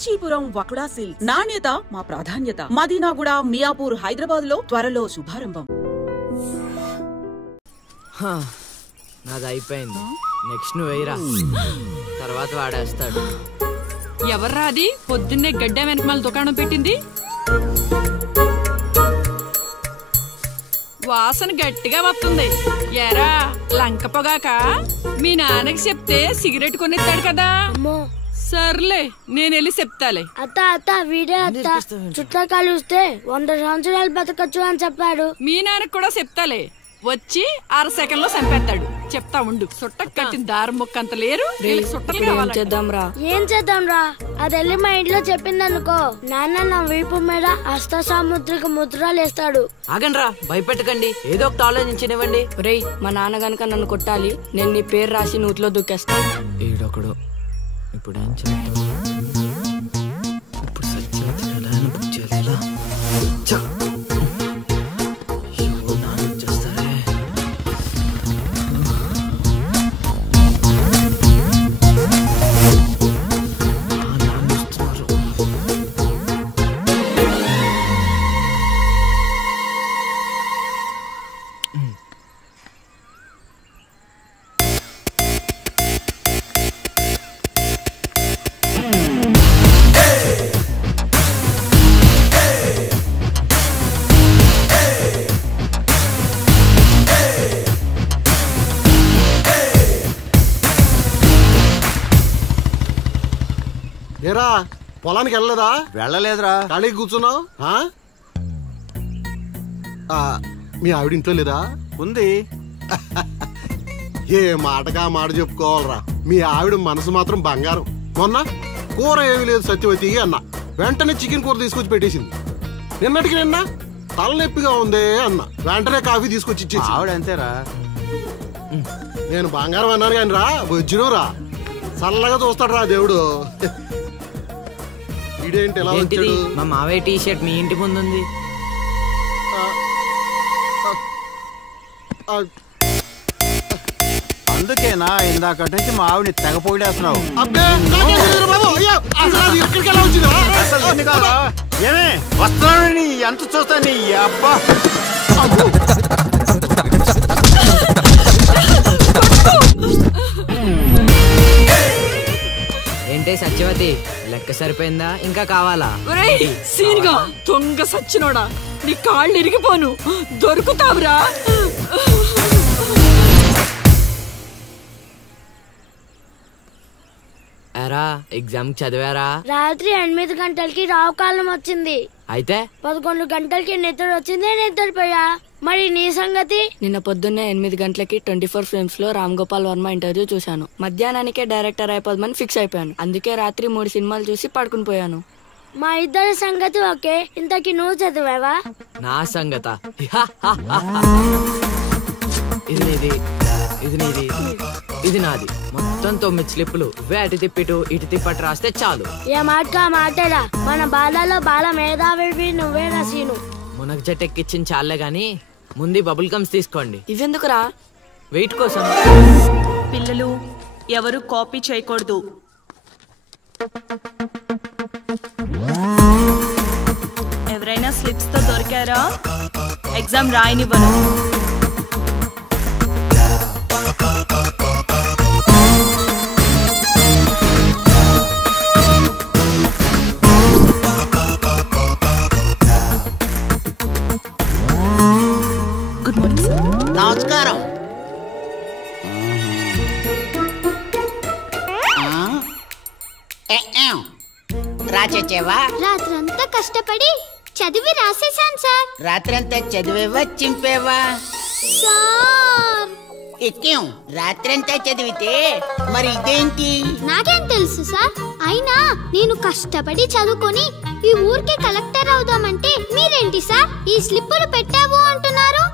Kanchipuram వకుడా silks నాణ్యత మా ప్రాధాన్యత. మదీనాగూడ, మియాపూర్, హైదరాబాద్ లో త్వరలో శుభారంభం. నాది అయిపోయింది. నెక్స్ట్ నువ్వు వేయరా, తర్వాత వాడేస్తాడు. ఎవర్రా అది పొద్దున్నే గడ్డ వెనకమాల దుకాణం పెట్టింది? వాసన గట్టిగా వస్తుంది. ఎరా లంక పొగాక? మీ నాన్నకి చెప్తే సిగరెట్ కొనిస్తాడు కదా. సర్లే నేను వెళ్ళి చెప్తాలే. అత్త వీడే అత్త చుట్టూ కలిస్తే 100 సంవత్సరాలు బతకచ్చు అని చెప్పాడు. మీ నాన్నకి కూడా చెప్తాలే, వచ్చి 6 సెకండ్ లో చంపేస్తాడు. చెప్తా ఉండు. సుట్ట కట్టిన దారం ముక్క అంత లేరు. ఏం చేద్దాంరా? అది వెళ్ళి మా ఇంట్లో చెప్పింది అనుకో, నాన్న నా వీపు మీద హస్త సాముద్రిక ముద్రలు వేస్తాడు. ఆగండ్రా, భయపెట్టకండి, ఏదో ఒకటి ఆలోచించనివ్వండి. రేయ్, మా నాన్న గనక నన్ను కొట్టాలి, నేను నీ పేరు రాసి నూతిలో దూకేస్తాను. ఈడొకడు ఇప్పుడు ఏం చేద్దాం? ఇప్పుడు సత్యవతి ఎలా బుక్ చేయాలి? ఏరా పొలానికి వెళ్ళలేదా? వెళ్ళలేదురా. ఖాళీకి కూర్చున్నావు? మీ ఆవిడ ఇంట్లో లేదా? ఉంది. ఏ మాటగా మాట చెప్పుకోవాలరా, మీ ఆవిడ మనసు మాత్రం బంగారం. మొన్న కూర ఏమి లేదు సత్యవతి అన్న, వెంటనే చికెన్ కూర తీసుకొచ్చి పెట్టేసింది. నిన్నటికి నిన్న తలనొప్పిగా ఉంది అన్న, వెంటనే కాఫీ తీసుకొచ్చి ఇచ్చేసి. ఆవిడ అంతేరా. నేను బంగారం అన్నాను కానీ రా వచ్చినరా, చల్లగా చూస్తాడు రా దేవుడు. ఇదేంటి ఎలా వచ్చాడు? మా మావయ్య టీ షర్ట్ మీ ఇంటి ముందు ఉంది. అందుకేనా ఇందాకటి నుంచి మా ఆవిడని తెగ పొగిడేస్తున్నావు? ఏమే వస్తున్నాను, ఎంత చూస్తాను నీ అబ్బా. ఏంటే సత్యవతి, లెక్క సరిపోయిందా? ఇంకా కావాలా? సీన్గా దొంగ సచ్చినోడా, నీ కాళ్ళు ఇరిగిపోను, దొరుకుతావురా. ఎరా ఎగ్జామ్ చదివారా? రాత్రి 8 గంటలకి రావుకాలం వచ్చింది. అయితే 11 గంటలకి నిద్ర వచ్చింది, నిద్రపోయా. మరి నీ సంగతి? నిన్న పొద్దున్నే 8 గంటలకి 24 ఫ్రేమ్స్ లో రామ్ గోపాల్ వర్మ ఇంటర్వ్యూ చూశాను. మధ్యాహ్నానికే డైరెక్టర్ అయిపోదామని ఫిక్స్ అయిపోయాను. అందుకే రాత్రి 3 సినిమాలు చూసి పడుకుని పోయాను. మా ఇద్దరి సంగతి ఓకే. ఇంతకి నువ్వు చదివావా? నా సంగత ఇది నీది, ఇది నీది, ఇది నాది. మొత్తం 9 స్లిప్పులు. అటు తిప్పిటు ఇటు తిప్పటి రాస్తే చాలు. ఏ మాట మాటరా, మన బాలలో బాల మేధావి నువ్వే రసీను. మునగ చెట్టు ఎక్కిచ్చిన చాలే గాని ముందు బబుల్ గమ్స్ తీసుకోండి. ఇవెందుకురా? వెయిట్ కోసం. పిల్లలు ఎవరు కాపీ చేయకూడదు. ఎవరైనా స్లిప్స్ తో దొరికారా? ఎగ్జామ్ రాయనివ్వను. Good morning sir. నమస్కారం. రాచేవా? రాత్రంతా కష్టపడి చదివి రాసేసాను సార్. రాత్రంతా చదివేవా చింపేవా? సార్ ఎక్కేం రాత్రంతా చదివితే మరి ఇదేంటి? నాకేం తెలుసు సార్. అయినా నేను కష్టపడి చదువుకొని ఈ ఊరికి కలెక్టర్ అవుదామంటే మీరేంటి సార్ ఈ స్లిప్పులు పెట్టావు అంటున్నారు?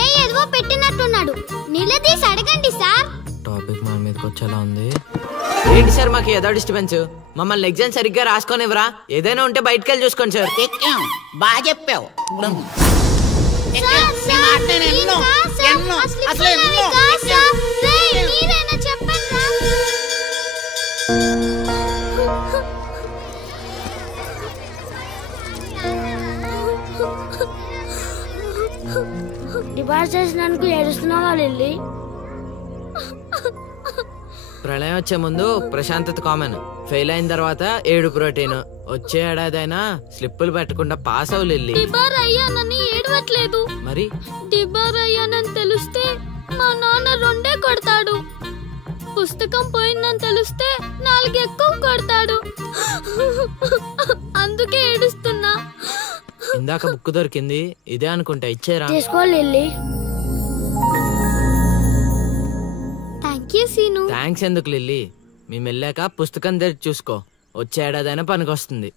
ఏ ఏదో పెట్టినట్టున్నాడు. నిలదీసి అడగండి సార్. టాపిక్ మన మీదకి వచ్చేలా ఉంది. ఏంటి సార్ మాకు ఏదో డిస్టర్బెన్స్? మమ్మల్ని ఎగ్జామ్ సరిగ్గా రాసుకొనివ్వరా? ఏదైనా ఉంటే బయటకు వెళ్ళి చూసుకోండి సార్. ఎక్కేం బాగా చెప్పావు. పాస్ చేసినందుకు ఏడుస్తున్నావా లిల్లీ? ప్రళయం వచ్చే ముందు ప్రశాంతత కామన్, ఫెయిల్ అయిన తర్వాత ఏడు ప్రోటీన్. వచ్చే ఏడాదైనా స్లిప్పులు పెట్టకుండా పాస్ అవ్వు లిల్లీ. డిబార్ అయ్యానని ఏడవట్లేదు. మరి డిబార్ అయ్యానని తెలిస్తే మా నాన్న 2 కొడతాడు. పుస్తకం పోయిందని తెలిస్తే 4 ఎక్కువ కొడతాడు. అందుకే ఏడుస్తున్నా. ఇందాక బుక్ దొరికింది, ఇదే అనుకుంటా, ఇచ్చేరా. తీసుకో Lily. Thank you Seenu. Thanks ఎందుకు లిల్లీ, మేము వెళ్ళాక పుస్తకం తెరిచి చూసుకో, వచ్చే ఏడాదైనా పనికొస్తుంది.